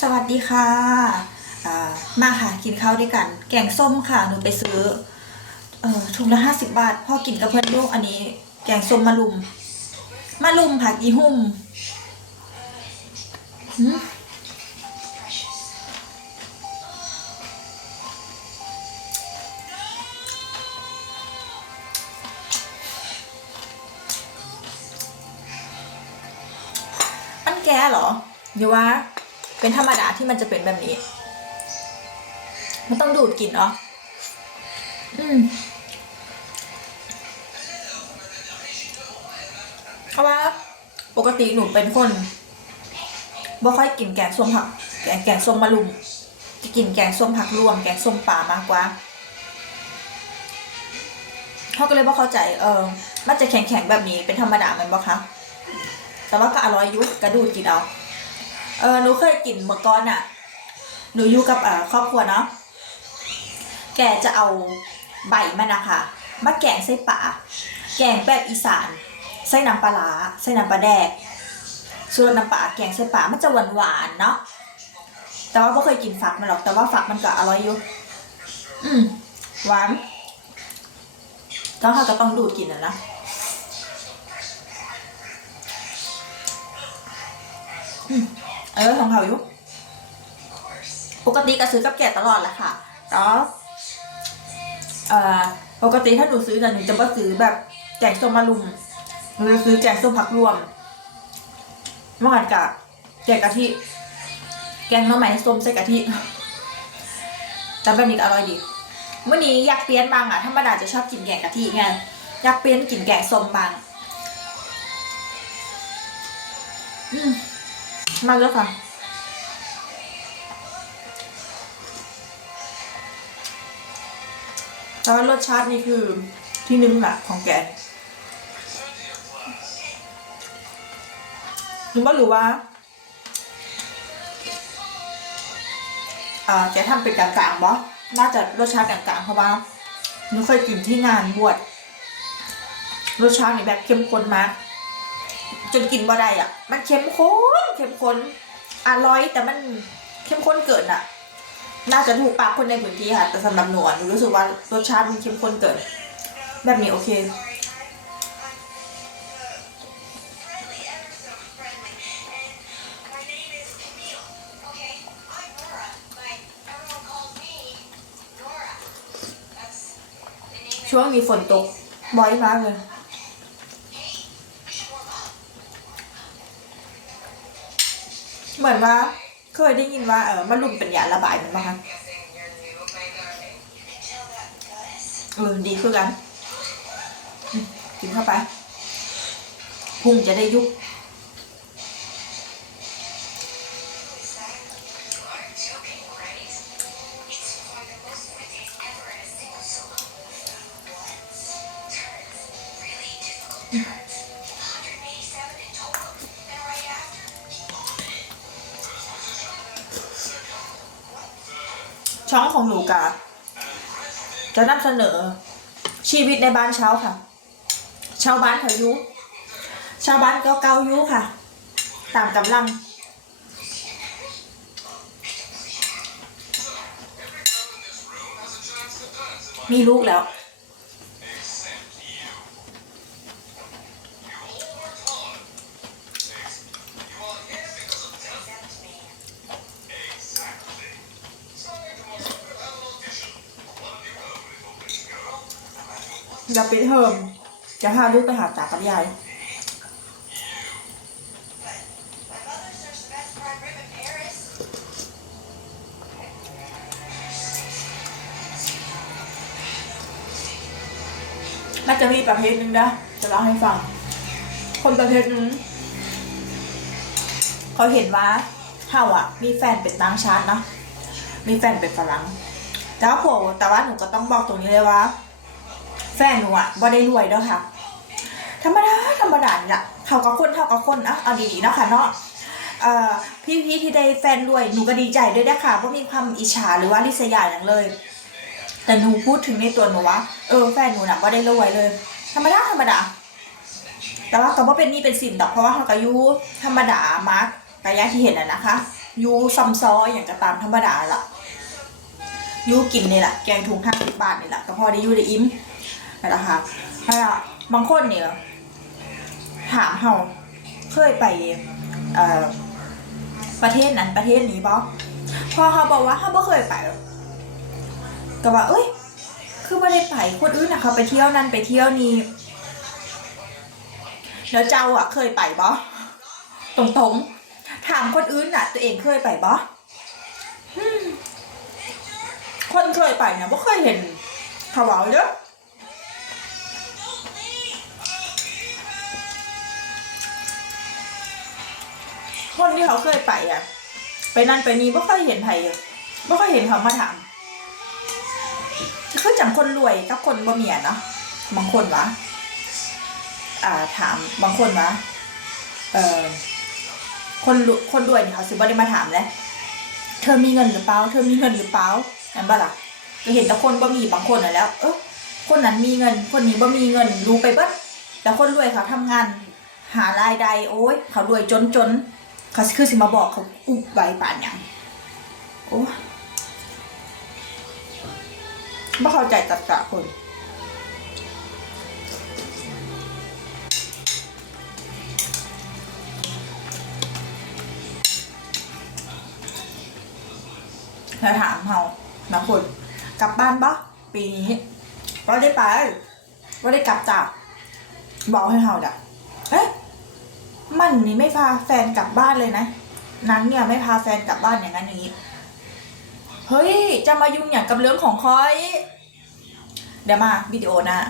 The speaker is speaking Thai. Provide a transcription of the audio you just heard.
สวัสดีค่ะมาค่ะกินข้าวด้วยกัน แกงส้มค่ะหนูไปซื้อเออถุงละห้าสิบบาทพ่อกินกับเพื่อนลูกอันนี้ แกงส้มมะลุมมะลุมผักอีหุ่มหืมมันแกเหรอหรือว่า เป็นธรรมดาที่มันจะเป็นแบบนี้ มันต้องดูดกลิ่นเหรออืมเพราะว่าปกติหนูเป็นคนบ่ค่อยกินแกงส้มผัก แกงแกงส้มมะลุมจะกินแกงส้มผักรวม แกงส้มป่ามากกว่าเขาก็เลยบ่เข้าใจ เออ มันจะแข็งๆแบบนี้เป็นธรรมดามันบ่คะ แต่ว่าก็อร่อยยุกระดูดกินเอา เออหนูเคยกินเมื่อก่อนอะ หนูอยู่กับครอบครัวเนาะแกจะเอาใบมันนะคะมาแกงใส่ป่าแกงแบบอีสานใส่น้ำปลาร้าใส่น้ำปลาแดกส่วนน้ำปลาแกงใส่ป่ามันจะหวานหวานๆเนาะแต่ว่าไม่เคยกินฝักมันหรอกแต่ว่าฝักมันก็อร่อยอยู่อืมหวานแล้วเขาก็ต้องดูดกินนะนะอืม ออของเขาอยู่ ปกติก็ซื้อกับแกะตลอดแหละค่ะแล้วเอ่อปกติถ้าหนูซื้อนะหนูจะมาซื้อแบบแกงส้มมะลุมหนูจะซื้อแกงส้มผักรวมเมื่อวานกับแกงกะทิ แกงหน่อไม้ส้มใส่กะทิแต่แบบนี้ก็อร่อยดีเมื่อนี้อยากเปลี่ยนบางอะธรรมดาจะชอบกินแกงกะทิไงอยากเปลี่ยนกินแกงส้มบาง อืม มาเลยค่ะแต่ว่ารสชาตินี่คือที่หนึ่งแหละของแกหนูก็รู้ว่า อ่าแกทำเป็นกลางๆบ่น่าจะรสชาติกลางๆเพราะว่าหนูเคยกินที่งานบวชรสชาตินี่แบบเข้มข้นมาก จนกินบ่ได้อะ มันเข้มข้นเข้มข้นอร่อยแต่มันเข้มข้นเกินอะ น่าจะถูกปากคนในพื้นที่ค่ะ แต่สำหรับหนูหนูรู้สึกว่ารสชาติมันเข้มข้นเกิน แบบนี้โอเคช่วงนี้ฝนตกบ่อยมากเลย เหมือนว่า เคยได้ยินว่าเออมะลุมเป็นยาระบายมันบ้างคะเออดีขึ้นกัน กินเข้าไปพุงจะได้ยุบ ช่องของหนูกาจะนำเสนอ ชีวิตในบ้านเช้าค่ะ ชาวบ้านเขายุชาวบ้านก็เกายุค่ะ ตามกำลัง มีลูกแล้ว จะปิดเทอมจะพาลูกไปหาตากับยายมันจะมีประเภทหนึ่งนะจะเล่าให้ฟัง คนประเภทนึงเขาเห็นว่าเฮาอะ มีแฟนเป็นต่างชาตินะมีแฟนเป็นฝรั่งแต่ว่าผแต่ว่าหนูก็ต้องบอกตรงนี้เลยว่า ฟนหนูอะบ่ได้รวยเด้อค่ะ ธรรมดาธรรมดาเนี่แหละเท่ากับคนเท่ากับคนนะเอาดีๆเนาะค่ะเนาะเอ่พี่ๆที่ได้แฟนรวยหนูก็ดีใจด้วยนะคะเพราะมีความอิจฉาหรือว่าริษยาอย่างเลย แต่หนูพูดถึงในตัวหนูว่าเออแฟนหนูน่ะบ่ได้รวยเลย ธรรมดาธรรมดา แต่ว่าก็บ่เป็นนี่เป็นสินดอกเพราะว่าเขาก็อยู่ธรรมดามาร์กระยะที่เห็นน่ะนะคะยูซัมซออย่างก็ตามธรรมดาละยูกินนี่แหละแกงถุงห้าสิบบาทนี่แหละก็พอได้ยูได้อิ่ม นั่นแหละค่ะถ้าบางคนเนี่ยถามเฮาเคยไปประเทศนั้นประเทศนี้บ่พอเขาบอกว่าเขาบ่เคยไปก็ว่า เอ้ย คือไม่ได้ไปคนอื่นนะเขาไปเที่ยวนั่นไปเที่ยวนี้แล้วเจ้าอะเคยไปบ่ตรงๆ ถามคนอื่นน่ะ ตัวเองเคยไปบ่อืมคนเคยไปเนี่ยบ่เคยเห็นเขาว้าเยอะ คนที่เขาเคยไปอะ ไปนั่นไปนี่บ่เคยเห็นไผเลยบ่เคยเห็นเขามาถามคือจังคนรวยกับคนบ่เมียเนาะบางคนวะอ่าถามบางคนวะเอ่อคนรวยคนรวยเนี่ยเขาสิบ่ได้มาถามแล้วเธอมีเงินหรือเปล่า เธอมีเงินหรือเปล่านั่นบ่ล่ะก็เห็นแต่คนบ่มีบางคนน่ะแล้ว เออคนนั้นมีเงิน คนนี้บ่มีเงินรู้ไปเบิดแต่คนรวยเขาทำงาน หารายได้โอ้ยเขารวยจนจน เขาคือสิมาบอกเขาอุบไว้ป่านยังโอ้ไม่เข้าใจตัดกะคนแล้วถามเขานะคนกลับบ้านปะปีนี้ว่าได้ไปว่าได้กลับจ้ะบอกให้เขาจ้ะ หนูนี้ไม่พาแฟนกลับบ้านเลยนะนางเนี่ยไม่พาแฟนกลับบ้านอย่างนั้นอย่างนี้ เฮ้ย จะมายุ่งอย่างกับเรื่องของคอย เดี๋ยวมาวิดีโอนะ